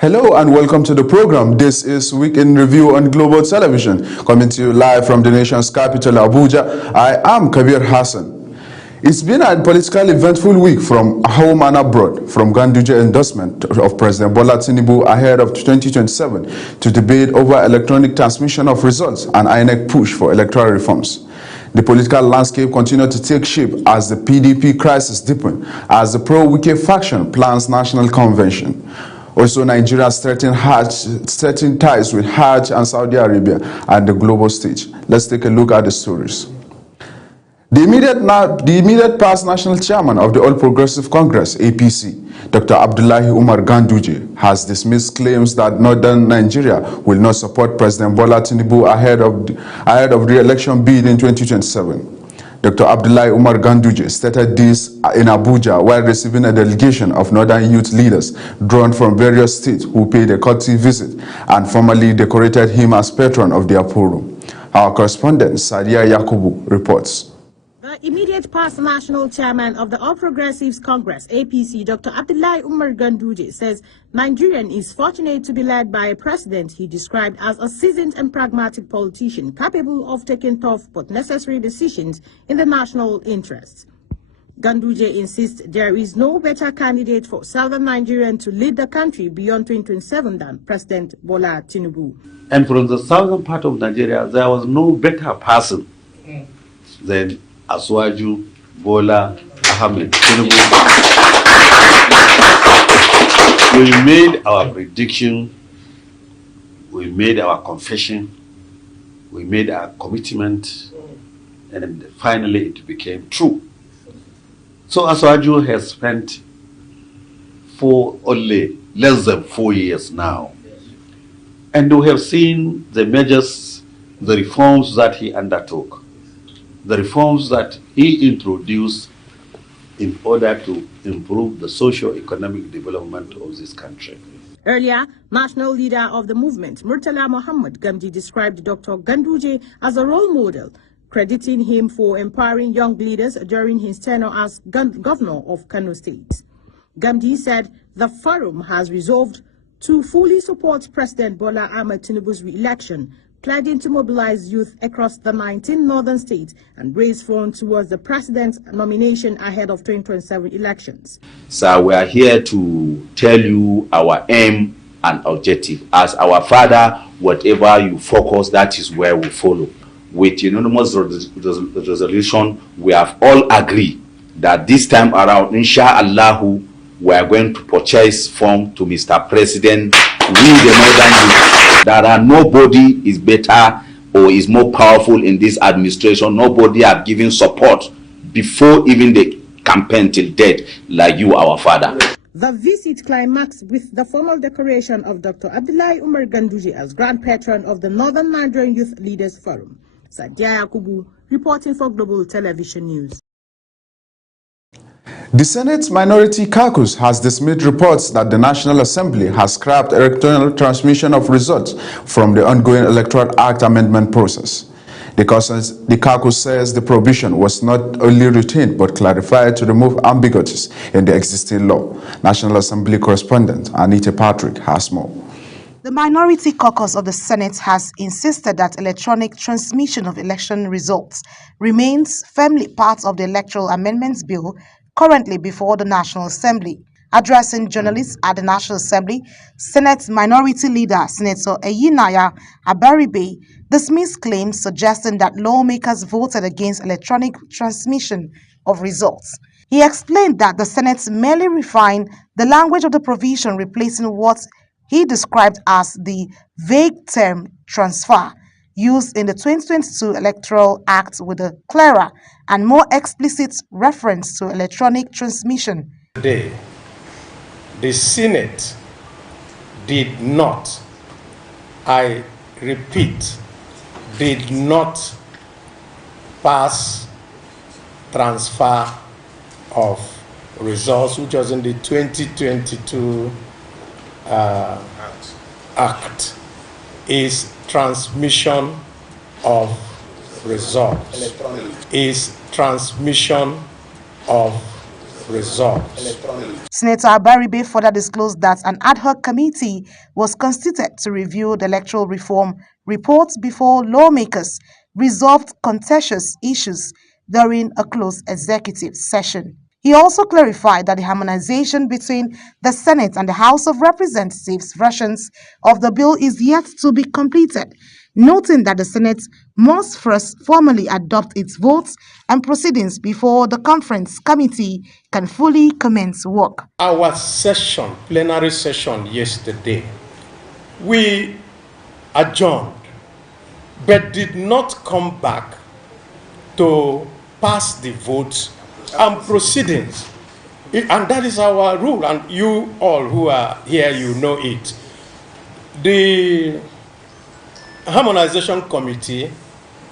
Hello and welcome to the program. This is Week in Review on Global Television, coming to you live from the nation's capital, Abuja. I am Kabir Hassan. It's been a politically eventful week from home and abroad, from Ganduje endorsement of President Bola Tinubu ahead of 2027 to debate over electronic transmission of results and INEC push for electoral reforms. The political landscape continued to take shape as the PDP crisis deepened, as the pro-Wike faction plans national convention. Also, Nigeria threatening ties with Hajj and Saudi Arabia at the global stage. Let's take a look at the stories. The immediate past national chairman of the All Progressive Congress, APC, Dr. Abdullahi Umar Ganduje, has dismissed claims that northern Nigeria will not support President Bola Tinubu ahead of the election bid in 2027. Dr. Abdullahi Umar Ganduje stated this in Abuja while receiving a delegation of northern youth leaders drawn from various states who paid a courtesy visit and formally decorated him as patron of their forum. Our correspondent, Sadia Yakubu, reports. The immediate past national chairman of the All Progressives Congress, APC, Dr. Abdullahi Umar Ganduje, says Nigerian is fortunate to be led by a president he described as a seasoned and pragmatic politician capable of taking tough but necessary decisions in the national interest. Ganduje insists there is no better candidate for southern Nigerian to lead the country beyond 2027 than President Bola Tinubu. And from the southern part of Nigeria, there was no better person than Asuwaju Bola Ahmed Tinubu. We made our prediction, we made our confession, we made our commitment, and finally it became true. So Asuwaju has spent for only less than 4 years now. And we have seen the measures, the reforms that he undertook, the reforms that he introduced in order to improve the socio-economic development of this country. Earlier, national leader of the movement, Murtala Muhammad Gamji, described Dr. Ganduje as a role model, crediting him for empowering young leaders during his tenure as governor of Kano State. Gamji said the forum has resolved to fully support President Bola Ahmed Tinubu's re-election, pledging to mobilize youth across the 19 northern states and raise funds towards the president's nomination ahead of 2027 elections. So we are here to tell you our aim and objective. As our father, whatever you focus, that is where we follow. With unanimous resolution, we have all agreed that this time around, inshallah, we are going to purchase form to Mr. President. We, the northern youth, there are nobody is better or is more powerful in this administration. Nobody have given support before even the campaign till death like you, our father. The visit climaxed with the formal decoration of Dr. Abdullahi Umar Ganduje as Grand Patron of the Northern Nigerian Youth Leaders Forum. Sadia Yakubu, reporting for Global Television News. The Senate Minority Caucus has dismissed reports that the National Assembly has scrapped electoral transmission of results from the ongoing Electoral Act amendment process. The caucus says the provision was not only retained but clarified to remove ambiguities in the existing law. National Assembly correspondent Anita Patrick has more. The Minority Caucus of the Senate has insisted that electronic transmission of election results remains firmly part of the Electoral Amendments Bill currently before the National Assembly. Addressing journalists at the National Assembly, Senate Minority Leader Senator Eyinaya Abaribe dismissed claims suggesting that lawmakers voted against electronic transmission of results. He explained that the Senate merely refined the language of the provision, replacing what he described as the vague term transfer used in the 2022 Electoral Act with a clearer and more explicit reference to electronic transmission. Today, the Senate did not, I repeat, did not pass transfer of results, which was in the 2022 Act, is transmission of results, is transmission of results. Senator Abaribe further disclosed that an ad hoc committee was constituted to review the electoral reform report before lawmakers resolved contentious issues during a closed executive session. He also clarified that the harmonization between the Senate and the House of Representatives versions of the bill is yet to be completed, noting that the Senate must first formally adopt its votes and proceedings before the conference committee can fully commence work. Our session, plenary session yesterday, we adjourned, but did not come back to pass the votes and proceedings. And that is our rule, and you all who are here, you know it. The Harmonization Committee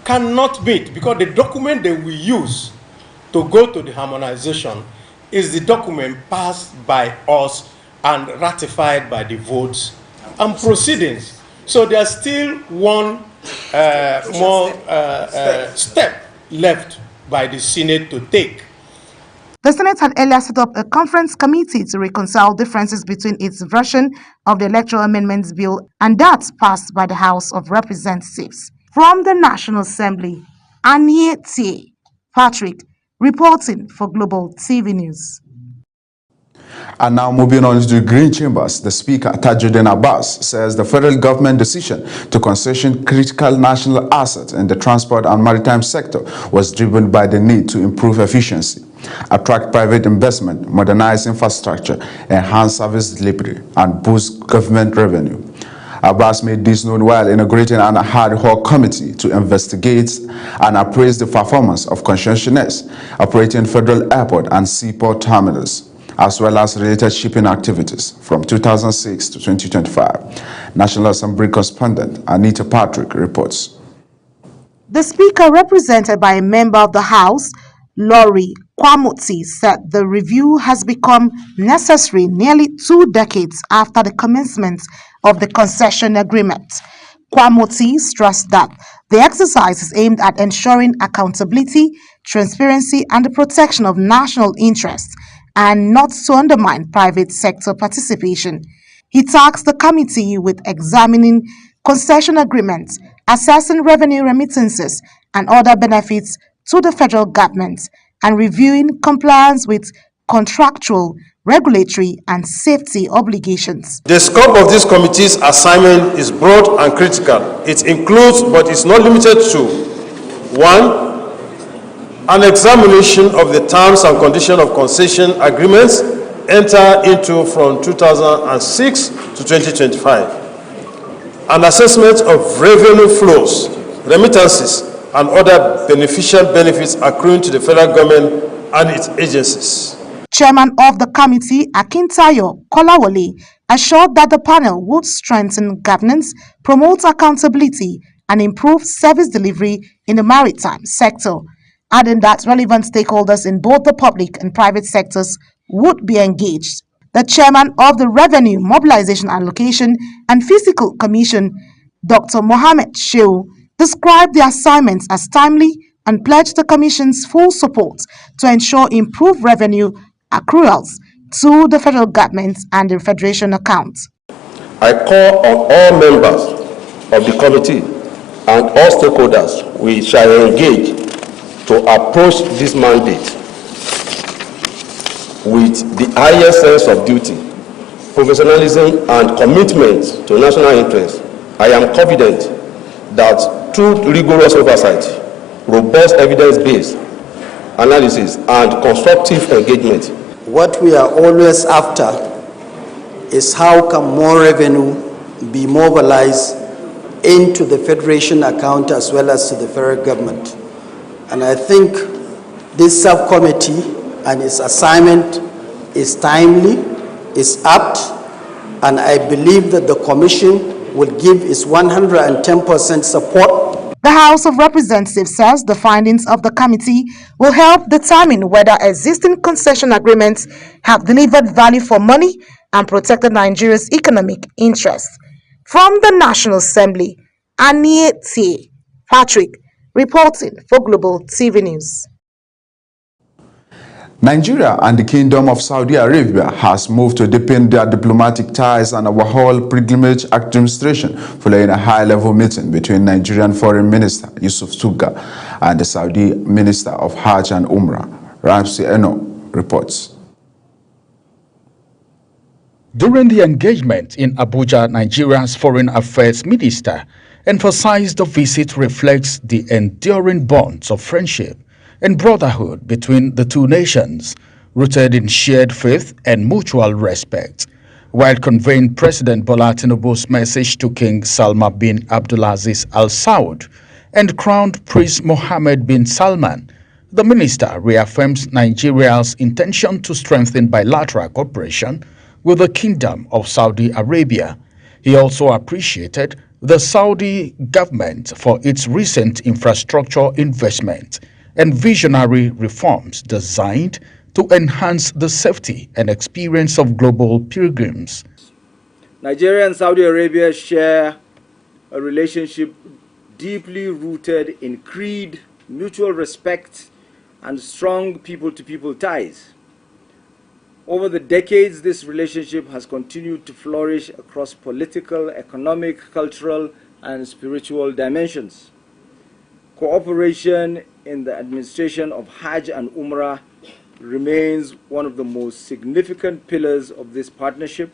cannot meet because the document that we use to go to the harmonization is the document passed by us and ratified by the votes and proceedings. So there's still one more step left by the Senate to take. The Senate had earlier set up a conference committee to reconcile differences between its version of the Electoral Amendments Bill and that passed by the House of Representatives. From the National Assembly, Aniete Patrick, reporting for Global TV News. And now moving on to the Green Chambers, the Speaker, Tajuddin Abbas, says the federal government decision to concession critical national assets in the transport and maritime sector was driven by the need to improve efficiency, attract private investment, modernize infrastructure, enhance service delivery, and boost government revenue. Abbas made this known while inaugurating an ad hoc committee to investigate and appraise the performance of concessionaires operating federal airport and seaport terminals, as well as related shipping activities from 2006 to 2025. National Assembly correspondent Anita Patrick reports. The Speaker, represented by a member of the House, Lori Kwamuti, said the review has become necessary nearly 2 decades after the commencement of the concession agreement. Kwamuti stressed that the exercise is aimed at ensuring accountability, transparency, and the protection of national interests, and not to undermine private sector participation. He tasked the committee with examining concession agreements, assessing revenue remittances and other benefits to the federal government, and reviewing compliance with contractual, regulatory, and safety obligations. The scope of this committee's assignment is broad and critical. It includes, but is not limited to, 1. An examination of the terms and conditions of concession agreements entered into from 2006 to 2025. An assessment of revenue flows, remittances, and other beneficial benefits accruing to the federal government and its agencies. Chairman of the committee, Akintayo Kolawole, assured that the panel would strengthen governance, promote accountability, and improve service delivery in the maritime sector, adding that relevant stakeholders in both the public and private sectors would be engaged. The chairman of the Revenue, Mobilization, Allocation, and Fiscal Commission, Dr. Mohammed Shehu, described the assignments as timely and pledged the Commission's full support to ensure improved revenue accruals to the federal government and the Federation account. I call on all members of the committee and all stakeholders we shall engage to approach this mandate with the highest sense of duty, professionalism, and commitment to national interest. I am confident that through rigorous oversight, robust evidence-based analysis, and constructive engagement, what we are always after is how can more revenue be mobilized into the Federation account as well as to the federal government. And I think this subcommittee and its assignment is timely, is apt, and I believe that the Commission will give its 110% support. The House of Representatives says the findings of the committee will help determine whether existing concession agreements have delivered value for money and protected Nigeria's economic interests. From the National Assembly, Aniete Patrick, reporting for Global TV News. Nigeria and the Kingdom of Saudi Arabia has moved to deepen their diplomatic ties and overhaul pilgrimage administration following a high-level meeting between Nigerian Foreign Minister Yusuf Tuga and the Saudi Minister of Hajj and Umrah. Ramsey Eno reports. During the engagement in Abuja, Nigeria's Foreign Affairs Minister emphasized the visit reflects the enduring bonds of friendship and brotherhood between the two nations, rooted in shared faith and mutual respect, while conveying President Bola Tinubu's message to King Salman bin Abdulaziz Al Saud and Crown Prince Mohammed bin Salman. The minister reaffirms Nigeria's intention to strengthen bilateral cooperation with the Kingdom of Saudi Arabia. He also appreciated the Saudi government for its recent infrastructure investment and visionary reforms designed to enhance the safety and experience of global pilgrims. Nigeria and Saudi Arabia share a relationship deeply rooted in creed, mutual respect, and strong people-to-people ties. Over the decades, this relationship has continued to flourish across political, economic, cultural, and spiritual dimensions. Cooperation in the administration of Hajj and Umrah remains one of the most significant pillars of this partnership,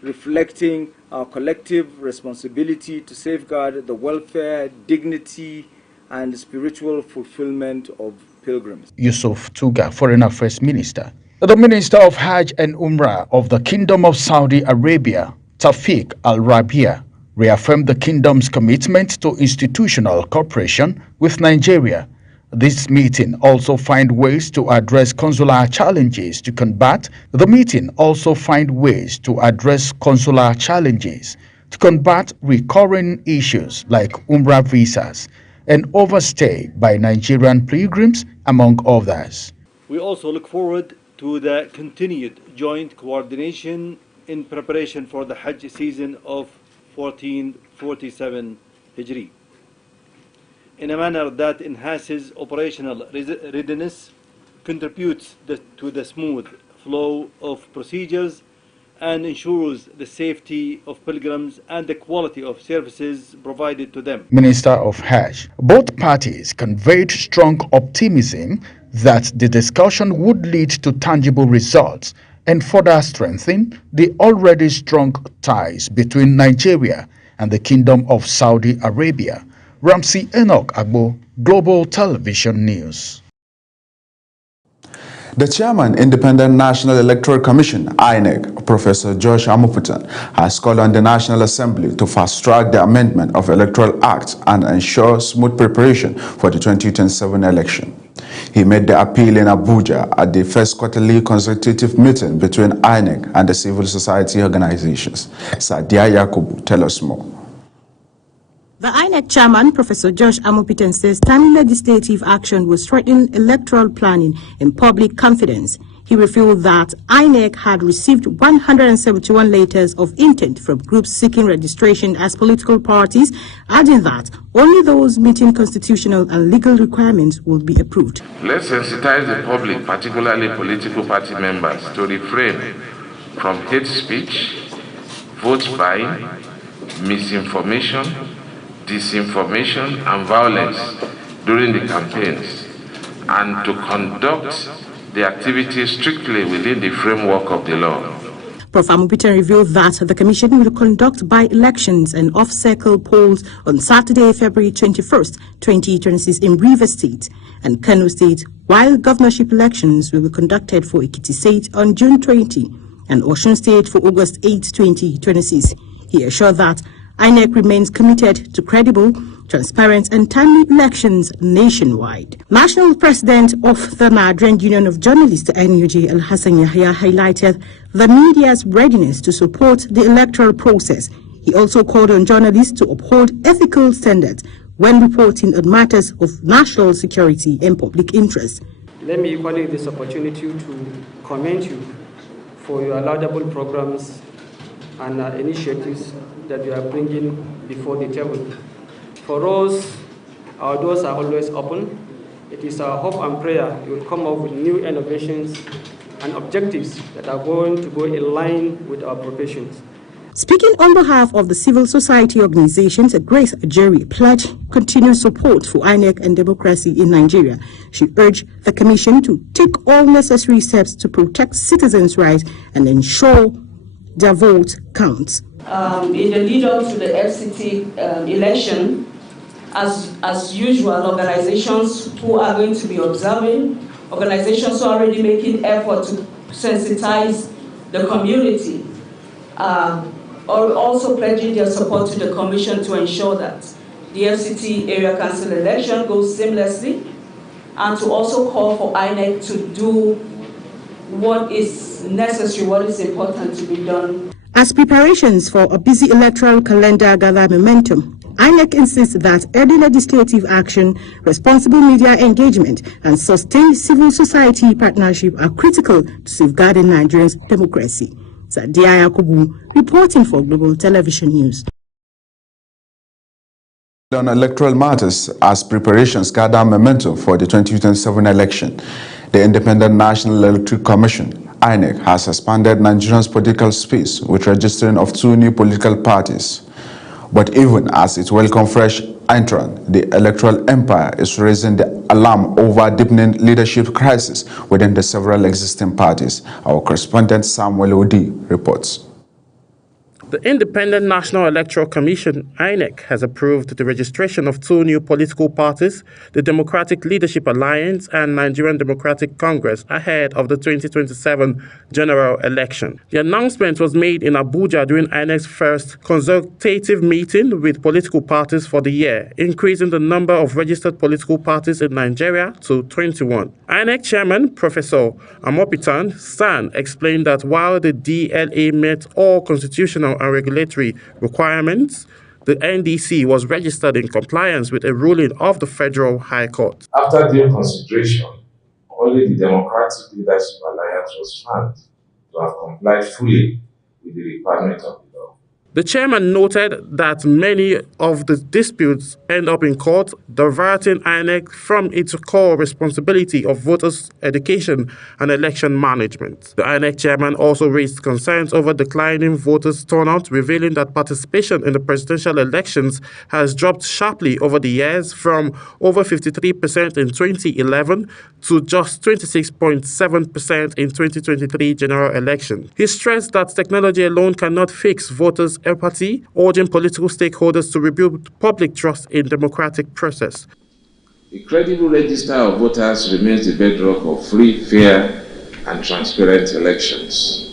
reflecting our collective responsibility to safeguard the welfare, dignity, and spiritual fulfillment of pilgrims. Yusuf Tuga, Foreign Affairs Minister. The Minister of Hajj and Umrah of the Kingdom of Saudi Arabia, Tafiq Al-Rabia, reaffirmed the kingdom's commitment to institutional cooperation with Nigeria. This meeting also find ways to address consular challenges to combat. The meeting also find ways to address consular challenges to combat recurring issues like Umrah visas and overstay by Nigerian pilgrims, among others. We also look forward to the continued joint coordination in preparation for the Hajj season of 1447 Hijri, in a manner that enhances operational readiness, contributes to the smooth flow of procedures, and ensures the safety of pilgrims and the quality of services provided to them. Minister of Hajj. Both parties conveyed strong optimism that the discussion would lead to tangible results and further strengthen the already strong ties between Nigeria and the Kingdom of Saudi Arabia. Ramsey Enoch Agbo, Global Television News. The chairman, Independent National Electoral Commission, INEC, Professor Josh Amupitan, has called on the National Assembly to fast-track the amendment of Electoral Act and ensure smooth preparation for the 2027 election. He made the appeal in Abuja at the first quarterly consultative meeting between INEC and the civil society organizations. Sadia Yakubu, tell us more. The INEC chairman, Professor Josh Amupitan, says timely legislative action will strengthen electoral planning and public confidence. He revealed that INEC had received 171 letters of intent from groups seeking registration as political parties, adding that only those meeting constitutional and legal requirements will be approved. Let's sensitize the public, particularly political party members, to refrain from hate speech, vote buying, misinformation, disinformation and violence during the campaigns, and to conduct the activities strictly within the framework of the law. Prof. Amupitan revealed that the Commission will conduct by-elections and off-circle polls on Saturday, February 21st, 2026 in Rivers State and Kano State, while governorship elections will be conducted for Ekiti State on June 20 and Osun State for August 8, 2026. He assured that INEC remains committed to credible, transparent and timely elections nationwide. National President of the Nigerian Union of Journalists, NUJ, Al-Hassan Yahya, highlighted the media's readiness to support the electoral process. He also called on journalists to uphold ethical standards when reporting on matters of national security and public interest. Let me equally use this opportunity to commend you for your laudable programs and initiatives that you are bringing before the table. For us, our doors are always open It is our hope and prayer you will come up with new innovations and objectives that are going to go in line with our professions. Speaking on behalf of the civil society organizations, Grace Jerry pledged continued support for INEC and democracy in Nigeria. She urged the Commission to take all necessary steps to protect citizens' rights and ensure their vote counts. In the lead-up to the FCT election, as usual, organizations who are going to be observing, organizations who are already making effort to sensitize the community, are also pledging their support to the Commission to ensure that the FCT area council election goes seamlessly, and to also call for INEC to do what is necessary, what is important to be done. As preparations for a busy electoral calendar gather momentum, INEC insists that early legislative action, responsible media engagement, and sustained civil society partnership are critical to safeguarding Nigerians' democracy. Sadia Yakubu, reporting for Global Television News. On electoral matters, as preparations gather momentum for the 2027 election, the Independent National Electoral Commission, INEC, has expanded Nigeria's political space with registering of 2 new political parties. But even as it welcomes fresh entrant, the electoral empire is raising the alarm over deepening leadership crisis within the several existing parties. Our correspondent Samuel Odi reports. The Independent National Electoral Commission, INEC, has approved the registration of 2 new political parties, the Democratic Leadership Alliance and Nigerian Democratic Congress, ahead of the 2027 general election. The announcement was made in Abuja during INEC's first consultative meeting with political parties for the year, increasing the number of registered political parties in Nigeria to 21. INEC Chairman Professor Amopitan San explained that while the DLA met all constitutional and regulatory requirements, the NDC was registered in compliance with a ruling of the Federal High Court. After due consideration, only the Democratic Leadership Alliance was found to have complied fully with the requirement of the law. The chairman noted that many of the disputes end up in court, diverting INEC from its core responsibility of voters' education and election management. The INEC chairman also raised concerns over declining voters' turnout, revealing that participation in the presidential elections has dropped sharply over the years from over 53% in 2011 to just 26.7% in 2023 general election. He stressed that technology alone cannot fix voters' empathy, urging political stakeholders to rebuild public trust in democratic process. A credible register of voters remains the bedrock of free, fair, and transparent elections.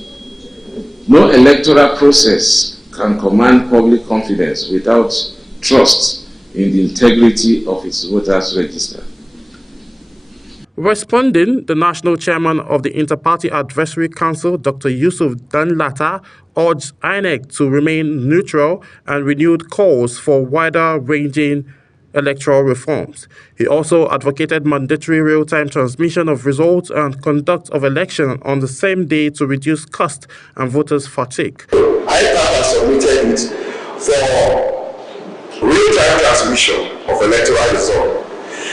No electoral process can command public confidence without trust in the integrity of its voters' register. Responding, the national chairman of the Inter-Party Advisory Council, Dr. Yusuf Danlata, urged INEC to remain neutral and renewed calls for wider-ranging electoral reforms. He also advocated mandatory real-time transmission of results and conduct of election on the same day to reduce cost and voters' fatigue. INEC has submitted it for real-time transmission of electoral results.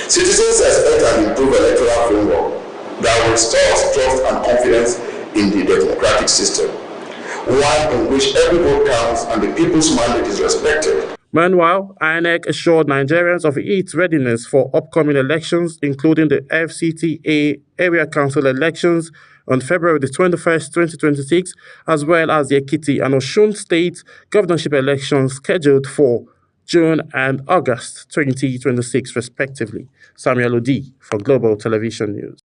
Citizens expect an improved electoral framework that will restore trust and confidence in the democratic system, one in which every vote counts and the people's mandate is respected. Meanwhile, INEC assured Nigerians of its readiness for upcoming elections, including the FCTA area council elections on February the 21st, 2026, as well as the Ekiti and Osun state governorship elections scheduled for June and August 2026, respectively. Samuel Odi for Global Television News.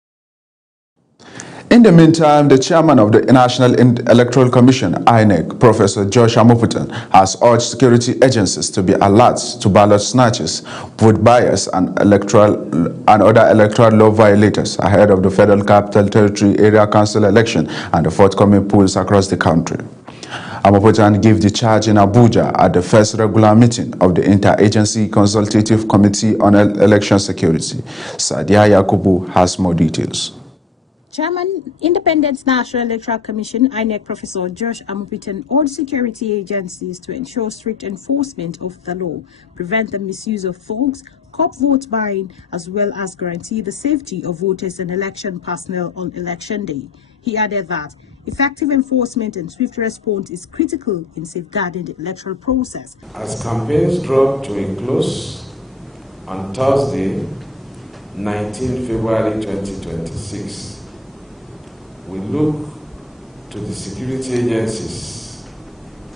In the meantime, the chairman of the National Electoral Commission, INEC, Professor Josh Amopitan, has urged security agencies to be alert to ballot snatchers, vote buyers, and other electoral law violators ahead of the Federal Capital Territory Area Council election and the forthcoming polls across the country. Amopitan gave the charge in Abuja at the first regular meeting of the Interagency Consultative Committee on Election Security. Sadia Yakubu has more details. Chairman, Independent National Electoral Commission, INEC, Professor Josh Amopitan, urged security agencies to ensure strict enforcement of the law, prevent the misuse of thugs, curb vote buying, as well as guarantee the safety of voters and election personnel on election day. He added that effective enforcement and swift response is critical in safeguarding the electoral process. As campaigns draw to a close on Thursday, 19 February 2026, we look to the security agencies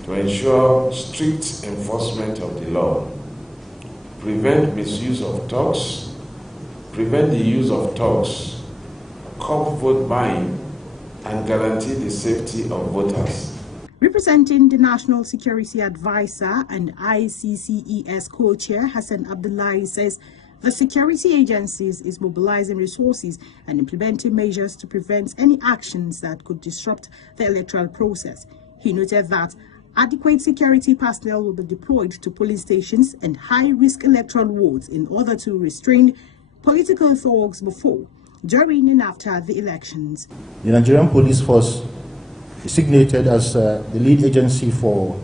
to ensure strict enforcement of the law, prevent misuse of thugs, prevent the use of thugs, curb vote buying, and guarantee the safety of voters. Representing the National Security Advisor and ICCES co-chair Hassan Abdullahi says the security agencies is mobilizing resources and implementing measures to prevent any actions that could disrupt the electoral process. He noted that adequate security personnel will be deployed to police stations and high-risk electoral wards in order to restrain political thugs before, during and after the elections. The Nigerian Police Force is designated as the lead agency for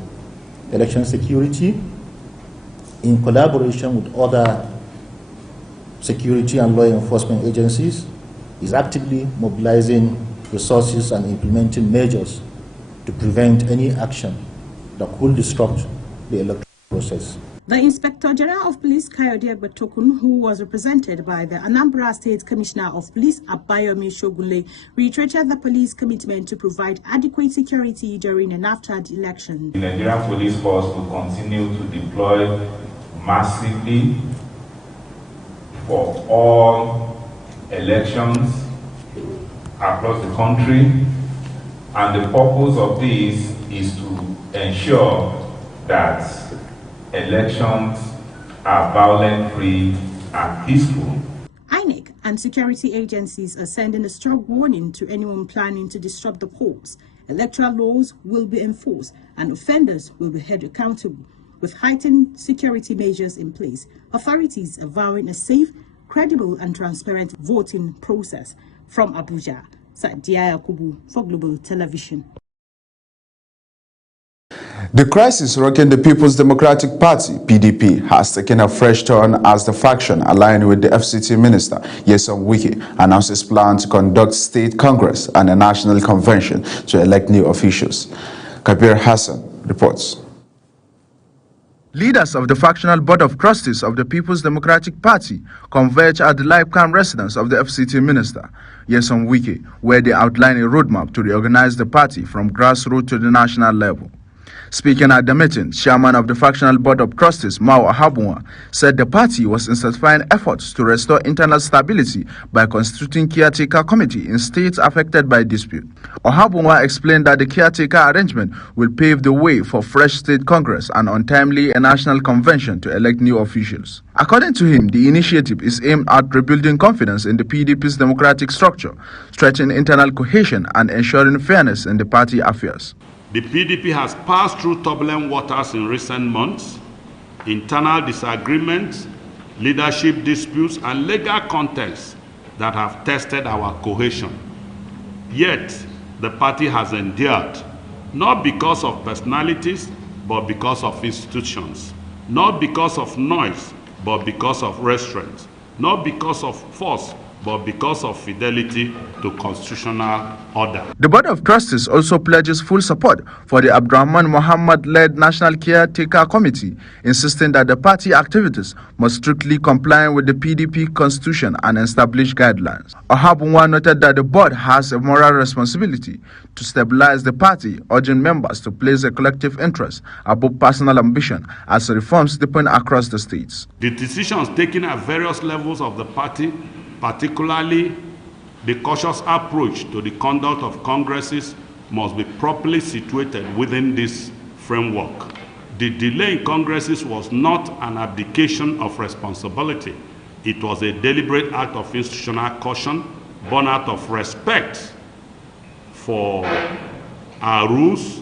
election security in collaboration with other security and law enforcement agencies, is actively mobilizing resources and implementing measures to prevent any action that could disrupt the electoral process. The Inspector General of Police, Kayode Batokun, who was represented by the Anambra State Commissioner of Police, Abayomi Shogule, reiterated the police commitment to provide adequate security during and after the election. The Nigerian Police Force will continue to deploy massively for all elections across the country, and the purpose of this is to ensure that elections are violence-free and peaceful. INEC and security agencies are sending a strong warning to anyone planning to disrupt the polls. Electoral laws will be enforced and offenders will be held accountable. With heightened security measures in place, authorities are vowing a safe, credible and transparent voting process. From Abuja, Sadiya Yakubu for Global Television. The crisis rocking the People's Democratic Party, PDP, has taken a fresh turn as the faction aligned with the FCT minister, Nyesom Wike, announces plan to conduct state congress and a national convention to elect new officials. Kabir Hassan reports. Leaders of the factional board of trustees of the People's Democratic Party converge at the Lifecam residence of the FCT minister, Nyesom Wike, where they outline a roadmap to reorganize the party from grassroots to the national level. Speaking at the meeting, chairman of the factional board of trustees, Mao Ahabunwa, said the party was intensifying efforts to restore internal stability by constituting caretaker committee in states affected by dispute. Ahabunwa explained that the caretaker arrangement will pave the way for fresh state congress and untimely a national convention to elect new officials. According to him, the initiative is aimed at rebuilding confidence in the PDP's democratic structure, strengthening internal cohesion and ensuring fairness in the party affairs. The PDP has passed through turbulent waters in recent months, internal disagreements, leadership disputes, and legal contests that have tested our cohesion. Yet, the party has endured, not because of personalities, but because of institutions, not because of noise, but because of restraint, not because of force, but because of fidelity to constitutional order. The Board of Trustees also pledges full support for the Abdurrahman Mohammed-led National Caretaker Committee, insisting that the party activities must strictly comply with the PDP constitution and established guidelines. Ahabunwa noted that the board has a moral responsibility to stabilize the party, urging members to place a collective interest above personal ambition as reforms deepen across the states. The decisions taken at various levels of the party, particularly the cautious approach to the conduct of congresses, must be properly situated within this framework. The delay in congresses was not an abdication of responsibility. It was a deliberate act of institutional caution, born out of respect for our rules,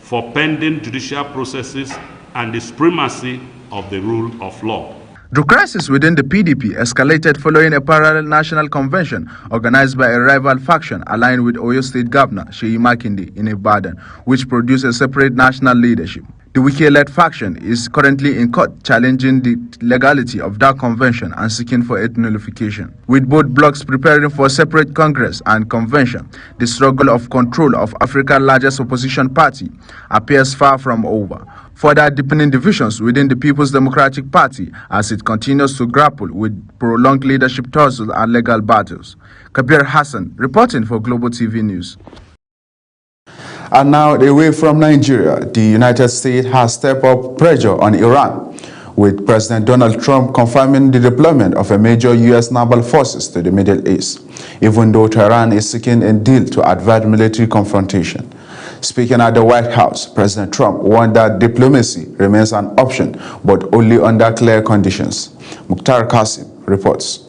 for pending judicial processes, and the supremacy of the rule of law. The crisis within the PDP escalated following a parallel national convention organized by a rival faction aligned with Oyo State Governor Sheyi Makinde in Ibadan, which produced a separate national leadership. The Wiki-led faction is currently in court challenging the legality of that convention and seeking for its nullification. With both blocs preparing for a separate Congress and convention, the struggle of control of Africa's largest opposition party appears far from over, further deepening divisions within the People's Democratic Party as it continues to grapple with prolonged leadership tussles and legal battles. Kabir Hassan, reporting for Global TV News. And now, away from Nigeria, the United States has stepped up pressure on Iran, with President Donald Trump confirming the deployment of a major U.S. naval forces to the Middle East, even though Tehran is seeking a deal to avert military confrontation. Speaking at the White House, President Trump warned that diplomacy remains an option, but only under clear conditions. Mukhtar Qasim reports.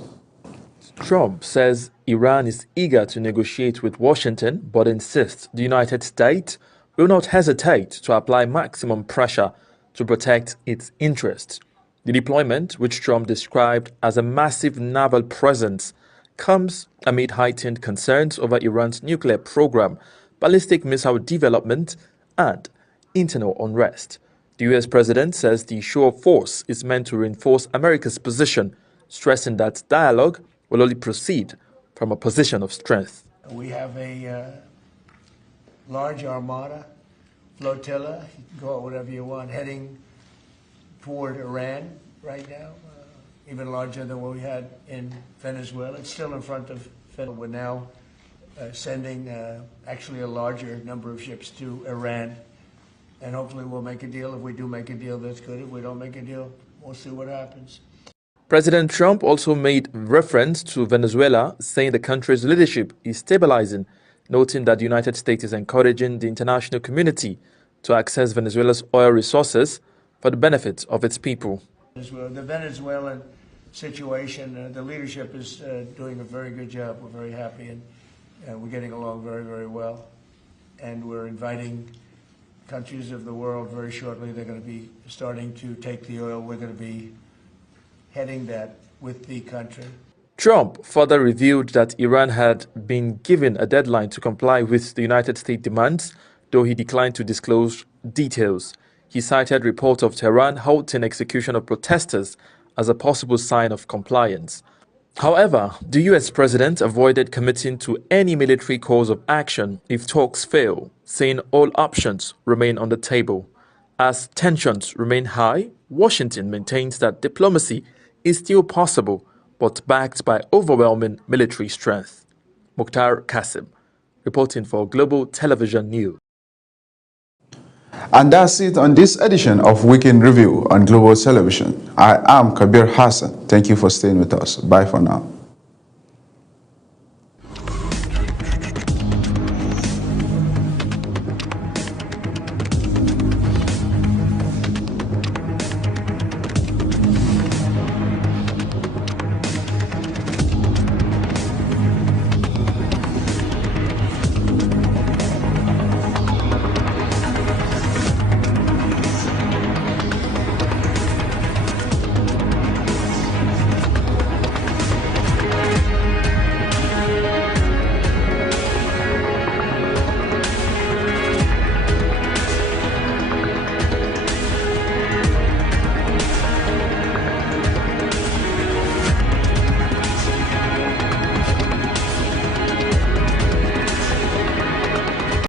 Trump says Iran is eager to negotiate with Washington, but insists the United States will not hesitate to apply maximum pressure to protect its interests. The deployment, which Trump described as a massive naval presence, comes amid heightened concerns over Iran's nuclear program, ballistic missile development, and internal unrest. The U.S. president says the show of force is meant to reinforce America's position, stressing that dialogue will only proceed from a position of strength. We have a large armada, flotilla, you can call it whatever you want, heading toward Iran right now, even larger than what we had in Venezuela. It's still in front of Venezuela. We're now sending actually a larger number of ships to Iran, and hopefully we'll make a deal. If we do make a deal, that's good. If we don't make a deal, we'll see what happens. President Trump also made reference to Venezuela, saying the country's leadership is stabilizing, noting that the United States is encouraging the international community to access Venezuela's oil resources for the benefit of its people. The Venezuelan situation, the leadership is doing a very good job. We're very happy, and we're getting along very, very well. And we're inviting countries of the world very shortly. They're going to be starting to take the oil. We're going to be heading that with the country. Trump further revealed that Iran had been given a deadline to comply with the United States demands, though he declined to disclose details. He cited reports of Tehran halting execution of protesters as a possible sign of compliance. However, the U.S. president avoided committing to any military course of action if talks fail, saying all options remain on the table. As tensions remain high, Washington maintains that diplomacy is still possible, but backed by overwhelming military strength. Mukhtar Qasim, reporting for Global Television News. And that's it on this edition of Weekend Review on Global Television. I am Kabir Hassan. Thank you for staying with us. Bye for now.